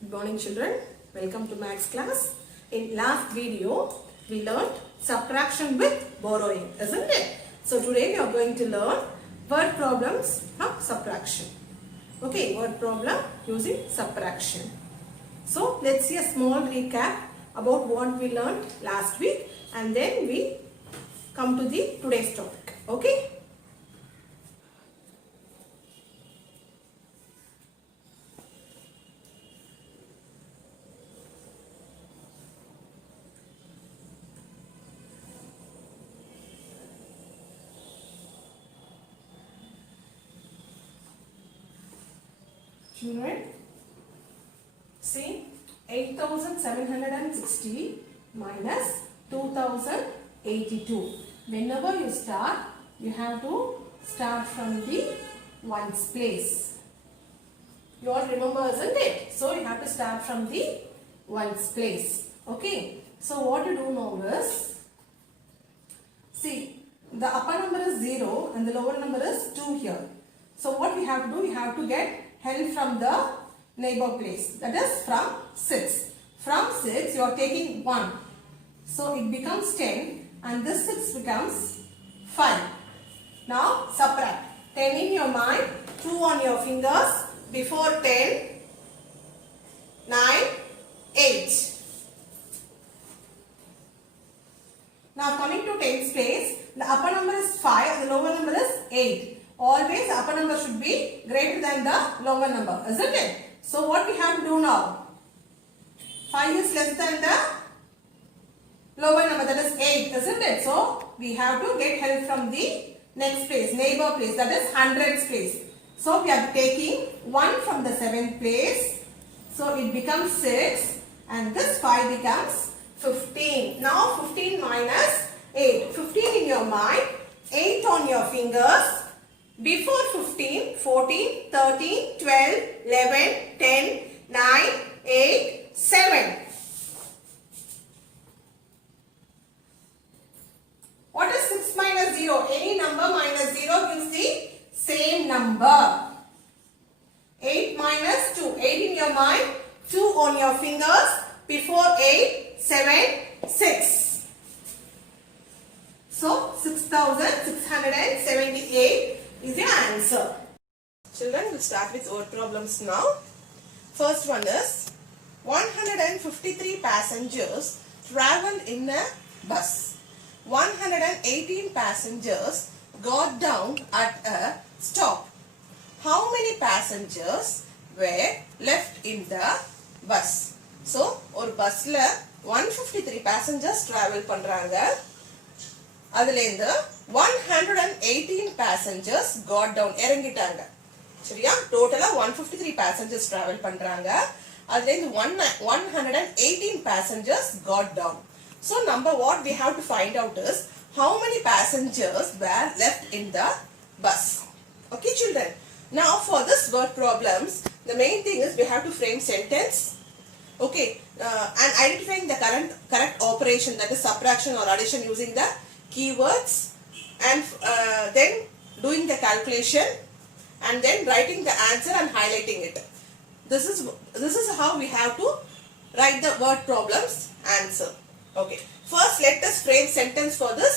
Good morning children. Welcome to Maths class. In last video, we learned subtraction with borrowing, isn't it? So today we are going to learn word problems from subtraction. Okay, word problem using subtraction. So let's see a small recap about what we learned last week and then we come to the today's topic. Okay. Children, see 8760 minus 2082. Whenever you start, you have to start from the ones place. You all remember, isn't it? So you have to start from the ones place. Okay. So what you do now is, see, the upper number is 0 and the lower number is 2 here. So what we have to do, we have to get help from the neighbor place, that is from 6. From 6 you are taking 1. So it becomes 10 and this 6 becomes 5. Now subtract. 10 in your mind, 2 on your fingers, before 10, 9, 8. Now coming to 10's place, the upper number is 5 and the lower number is 8. Always the upper number should be greater than the lower number, isn't it? So what we have to do now? 5 is less than the lower number, that is 8, isn't it? So we have to get help from the next place, neighbor place, that is hundreds place. So we are taking 1 from the 7th place. So it becomes 6 and this 5 becomes 15. Now 15 minus 8. 15 in your mind, 8 on your fingers. Before 15, 14, 13, 12, 11, 10, 9, 8, 7. What is 6 minus 0? Any number minus 0 gives the same number. 8 minus 2. 8 in your mind, 2 on your fingers. Before 8, 7, 6. So 6678 is the answer. Children, we'll start with word problems now. First one is 153 passengers traveled in a bus. 118 passengers got down at a stop. How many passengers were left in the bus? So, ஒரு பஸ்ல 153 passengers travel பண்றாங்க. அதுலேந்து 118 passengers got down, இறங்கிட்டாங்க. சரியா? டோட்டலா 153 passengers travel பண்றாங்க. அதுலேந்து 118 passengers got down. So number what we have to find out is how many passengers were left in the bus. Okay children. Now for this word problems, the main thing is we have to frame sentence. Okay. And identifying the correct operation, that is subtraction or addition using the keywords, and then doing the calculation and then writing the answer and highlighting it. This is how we have to write the word problems answer. Okay. First let us frame sentence for this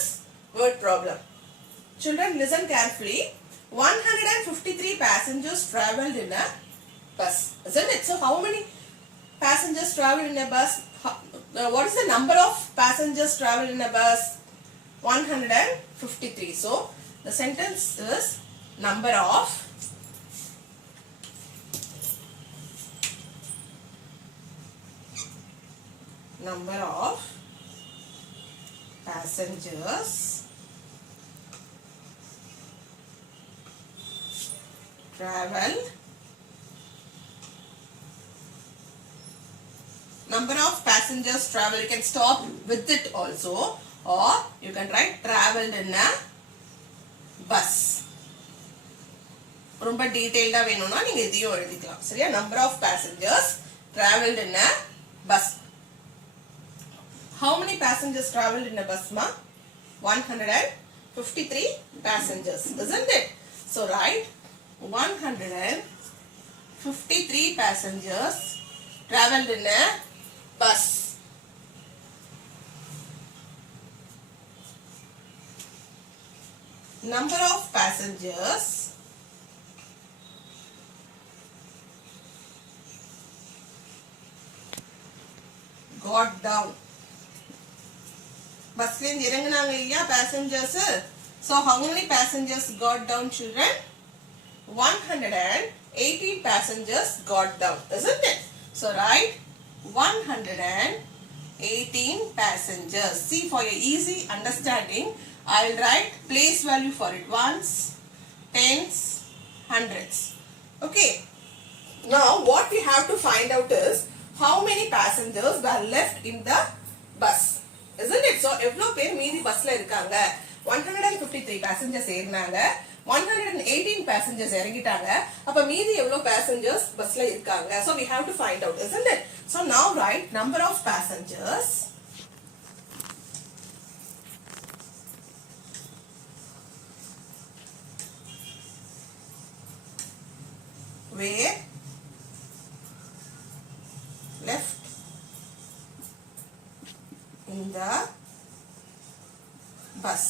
word problem. Children, listen carefully. 153 passengers traveled in a bus, isn't it? So how many passengers travel in a bus? What is the number of passengers travel in a bus? 153. So the sentence is number of passengers travel. Number of passengers travel, you can stop with it also, or you can write traveled in a bus. ரொம்ப டீடைல்டா வேணும்னா நீங்க இதையும் எழுதிக்கலாம். சரியா? number of passengers traveled in a bus. How many passengers traveled in a bus, ma? 153 passengers, isn't it? So write 153 passengers traveled in a bus. Number of passengers got down. Bus ல இறங்குனாங்க இல்லையா passengers. So how many passengers got down, children? 118 passengers got down, isn't it? So write 118 passengers. See, for your easy understanding, I will write place value for it. Ones, tens, hundreds. Okay. Now what we have to find out is how many passengers were left in the bus. Isn't it? So எவ்வளவு பேர் மீதி பஸ்ல இருக்காங்க? 153 passengers ஏறினாங்க, 118 passengers இறங்கிட்டாங்க. அப்ப மீதி எவ்வளவு passengers பஸ்ல இருக்காங்க? So we have to find out, isn't it? So now write number of passengers were left in the bus.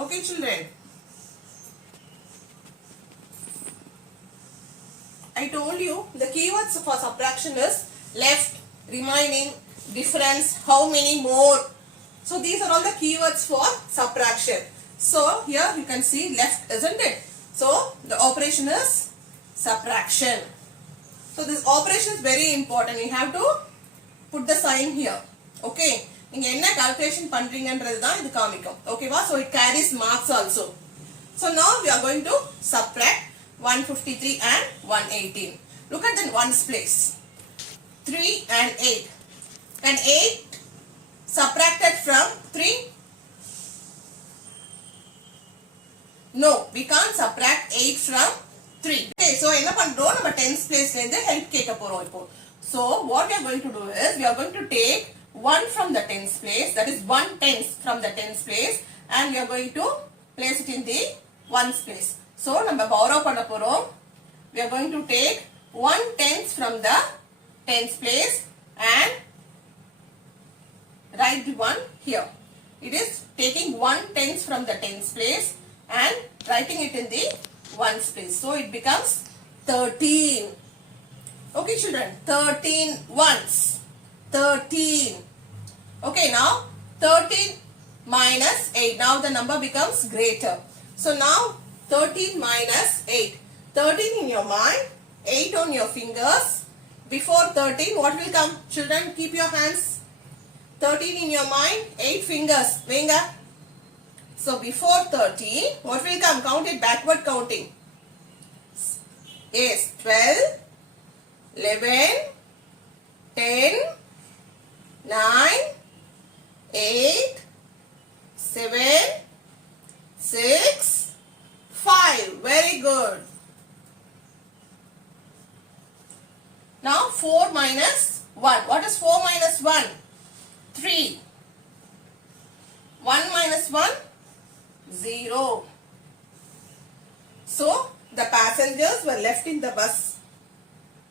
Okay, children. I told you the keywords for subtraction is left, remaining, difference, how many more. So these are all the keywords for subtraction. So here you can see left, isn't it? So the operation is subtraction. So this operation is very important. You have to put the sign here. Okay. நீங்க என்ன calculation பண்றீங்கன்றது தான் இது காமிக்கும். ஓகேவா? So it carries marks also. So now we are going to subtract 153 and 118. Look at the ones place. 3 and 8. Can 8 subtracted from 3? No, we can't subtract 8 from 3. Okay, so என்ன பண்றோம்? நம்ம 10s placeல இருந்து help கேட்க போறோம் இப்போ. So what we are going to do is we are going to take 1 from the tens place, that is 1 tens from the tens place, and we are going to place it in the ones place. So நம்ம borrow பண்ண போறோம். We are going to take 1 tens from the tens place and write the 1 here. It is taking 1 tens from the tens place and writing it in the ones place. So it becomes 13. Okay, children, 13 ones. 13. Okay, now 13 minus 8. Now the number becomes greater. So now 13 minus 8. 13 in your mind, 8 on your fingers. Before 13, what will come? Children, keep your hands. 13 in your mind, 8 fingers. Venga. So before 13, what will come? Count it backward counting. Yes, 12, 11, 10, 9, 8, 7, 6, 5. Very good. Now 4 minus 1. What is 4 minus 1? 3. 1 minus 1? 0. So the passengers were left in the bus.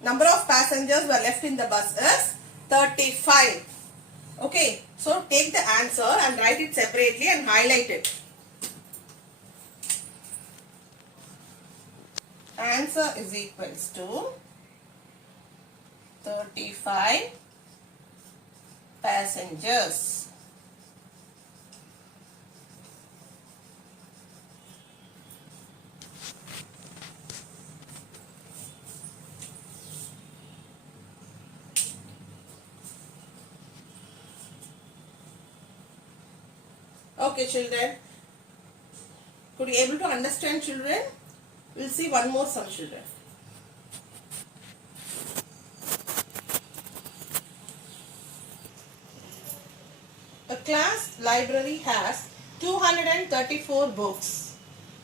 Number of passengers were left in the bus is 35. Okay, so take the answer and write it separately and highlight it. Answer is equals to 35 passengers. Okay, children. Could you able to understand, children? We'll see one more sum, children. A class library has 234 books.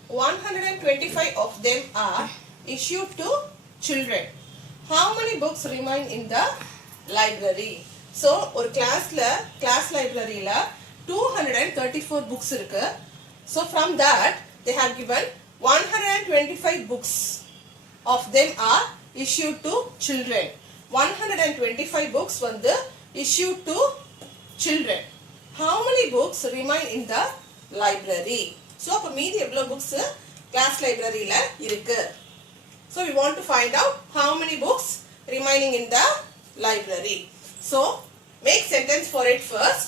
125 of them are issued to children. How many books remain in the library? So, ஒரு class library la 234 books இருக்கு. So from that they have given 125 books of them are issued to children. 125 books வந்து issued to children. How many books remain in the library? So அப்ப மீதி எவ்வளவு books class library ல இருக்கு? So we want to find out how many books remaining in the library. So make sentence for it first.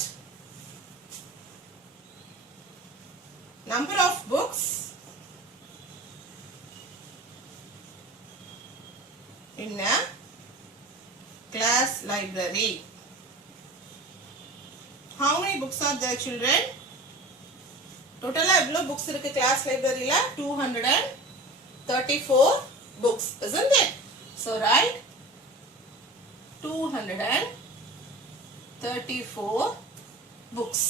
Number of books in a class library. How many books are there, children? Total எவ்வளவு books இருக்கு class library ல? 234 books, isn't it? So write 234 books.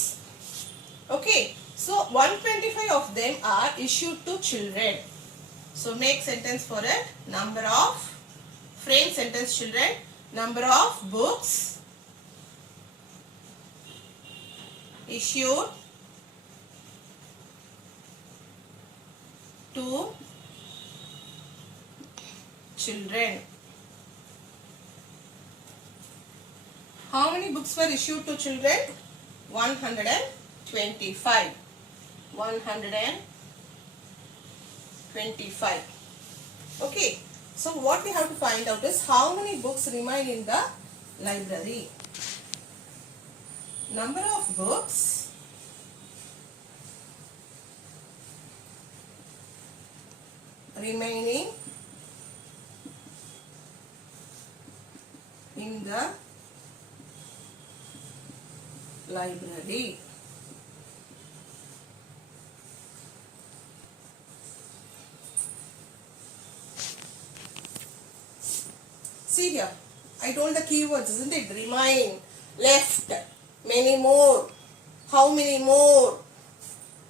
Okay, so 125 of them are issued to children. So make sentence for it. Number of, frame sentence, children. Number of books issued to children. How many books were issued to children? 125. 125. Okay. So what we have to find out is how many books remain in the library. Number of books remaining in the library. See here, I told the keywords, isn't it? Remain, left, many more, how many more,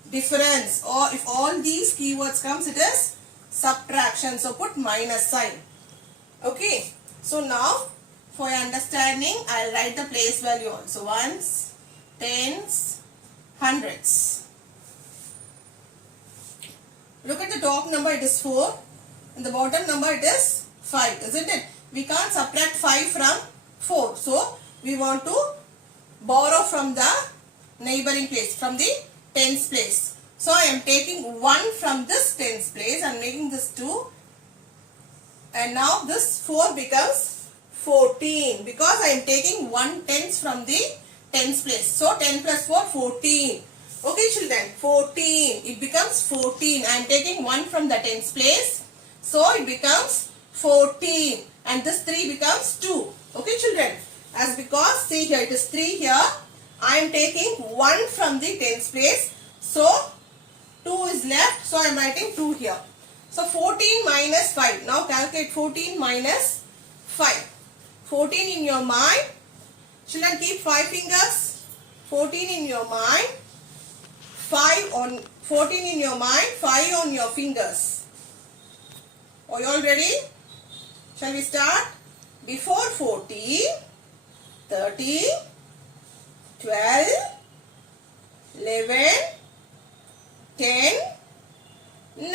difference, or if all these keywords comes, it is subtraction. So put minus sign. Okay. So now, for your understanding, I'll write the place value also. Ones, tens, hundreds. Look at the top number, it is 4. And the bottom number, it is 5, isn't it? We can't subtract 5 from 4. So, we want to borrow from the neighboring place, from the tens place. So, I am taking 1 from this tens place and making this 2. And now, this 4 becomes 14 because I am taking 1 tens from the tens place. So, 10 plus 4, 14. Okay, children, 14. It becomes 14. I am taking 1 from the tens place. So, it becomes 14. And this 3 becomes 2. Okay, children. As because, see here, it is 3 here. I am taking 1 from the tens place. So, 2 is left. So, I am writing 2 here. So, 14 minus 5. Now, calculate 14 minus 5. 14 in your mind. Children, keep 5 fingers. 14 in your mind. 5 on 14 in your mind. 5 on your fingers. Are you all ready? Shall we start? Before 14, 13, 12, 11, 10, 9.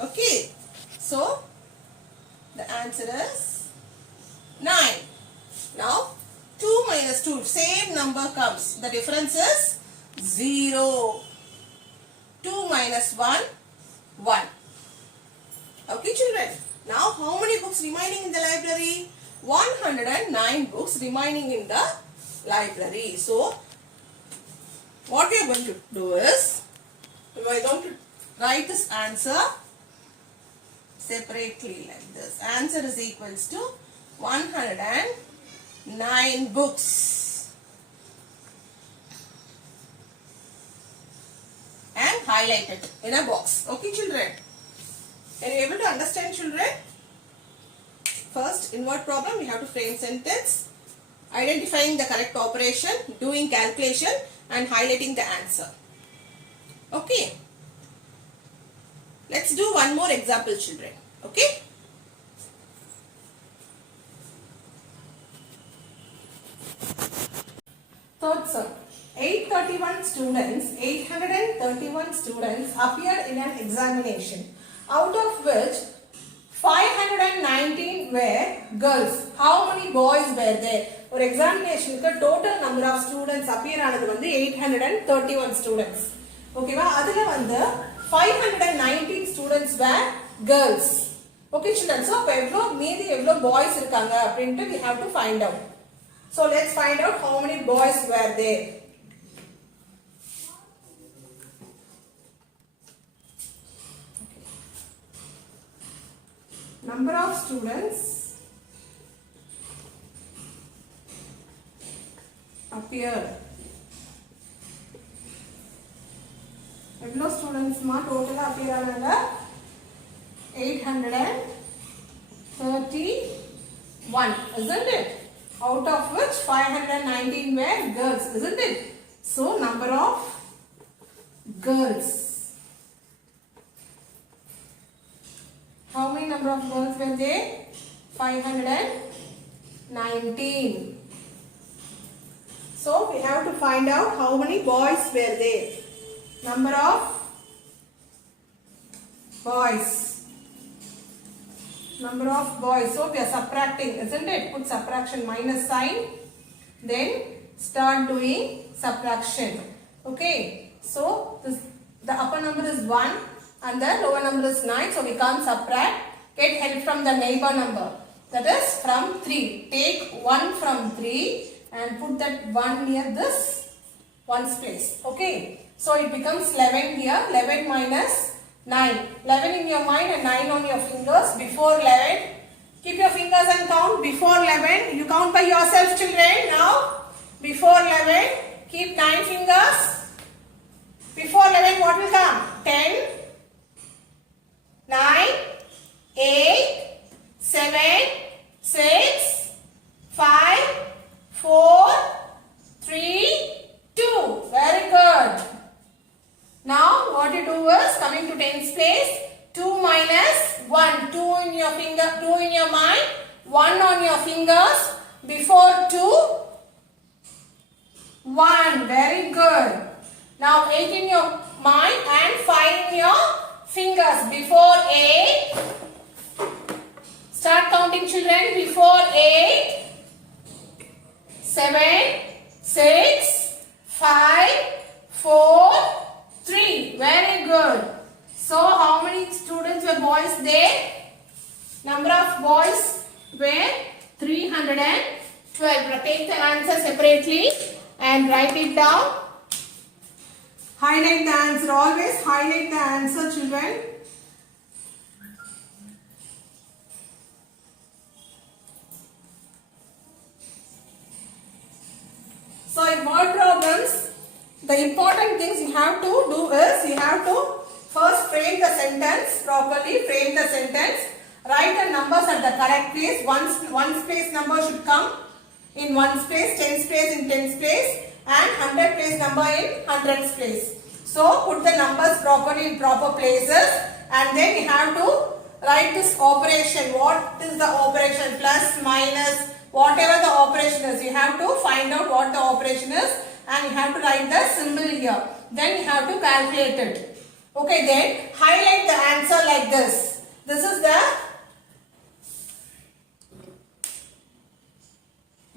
Okay. So, the answer is 9. Now, 2 minus 2, same number comes. The difference is 0. 2 minus 1, 1. Okay, children. Now, how many books remaining in the library? 109 books remaining in the library. So, what we are going to do is, we are going to write this answer separately like this. Answer is equals to 109 books. And highlight it in a box. Okay, children. Are you able to understand, children? First, in word problem, we have to frame sentence, identifying the correct operation, doing calculation, and highlighting the answer. Okay. Let's do one more example, children. Okay. Third sum. 831 students appeared in an examination, out of which 519 were girls. How many boys were there? For examination, total number of students appear ஆனது வந்து 831 students. Okay வா? அதுல வந்து 519 students were girls. Okay children, so எவ்வளோ மீதி எவ்வளோ boys இருக்காங்க அப்படின்ட்டு we have to find out. So let's find out how many boys were there. Number of students appear. எவ்வளோ students மா total appear ஆனாங்க 831, isn't it? Out of which 519 were girls, isn't it? So number of girls. How many number of girls were there? 519. So we have to find out how many boys were there. Number of boys. Number of boys. So we are subtracting, isn't it? Put subtraction minus sign. Then start doing subtraction. Okay. So the upper number is 1 and the lower number is 9. So we can't subtract. Get help from the neighbor number. That is from 3. Take 1 from 3 and put that 1 near this 1's place. Okay. So it becomes 11 here. 11 minus 9. 11 in your mind and 9 on your fingers. Before 11. Keep your fingers and count. Before 11. You count by yourself, children. Now, before 11. Keep 9 fingers. Before 11, what will come? 10, 9, 8, 7, 6, 5, 4, 3, 2. Very good. Now what you do is, coming to tens place, 2 minus 1. 2 in your finger, 2 in your mind, 1 on your fingers. Before 2, 1. Very good. Now 8 in your mind and 5 in your fingers. Before 8, start counting children. Before 8, 7, 6, 5, 4, 3. Very good. So how many students were boys there? Number of boys were 312. Take the answer separately and write it down. Highlight the answer. Always highlight the answer, children. So in word problems, the important things you have to do is, you have to first frame the sentence properly. Frame the sentence. Write the numbers at the correct place. One's place number should come in one's place, tens place in tens place, and 100 place number in hundreds place. So put the numbers properly in proper places, and then you have to write this operation. What is the operation? Plus, minus, whatever the operation is. You have to find out what the operation is, and you have to write the symbol here. Then you have to calculate it. Okay, then highlight the answer like this. This is the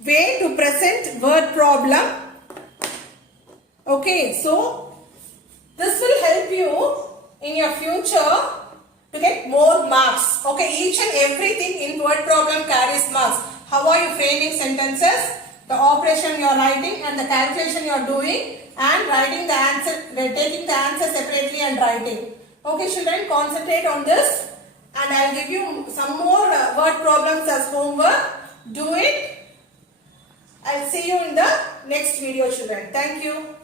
way to present word problem. Okay, so this will help you in your future to get more marks. Okay, each and everything in word problem carries marks. How are you framing sentences? The operation you are writing and the calculation you are doing, and writing the answer, taking the answer separately and writing. Okay children, concentrate on this, and I will give you some more word problems as homework. Do it. I will see you in the next video children. Thank you.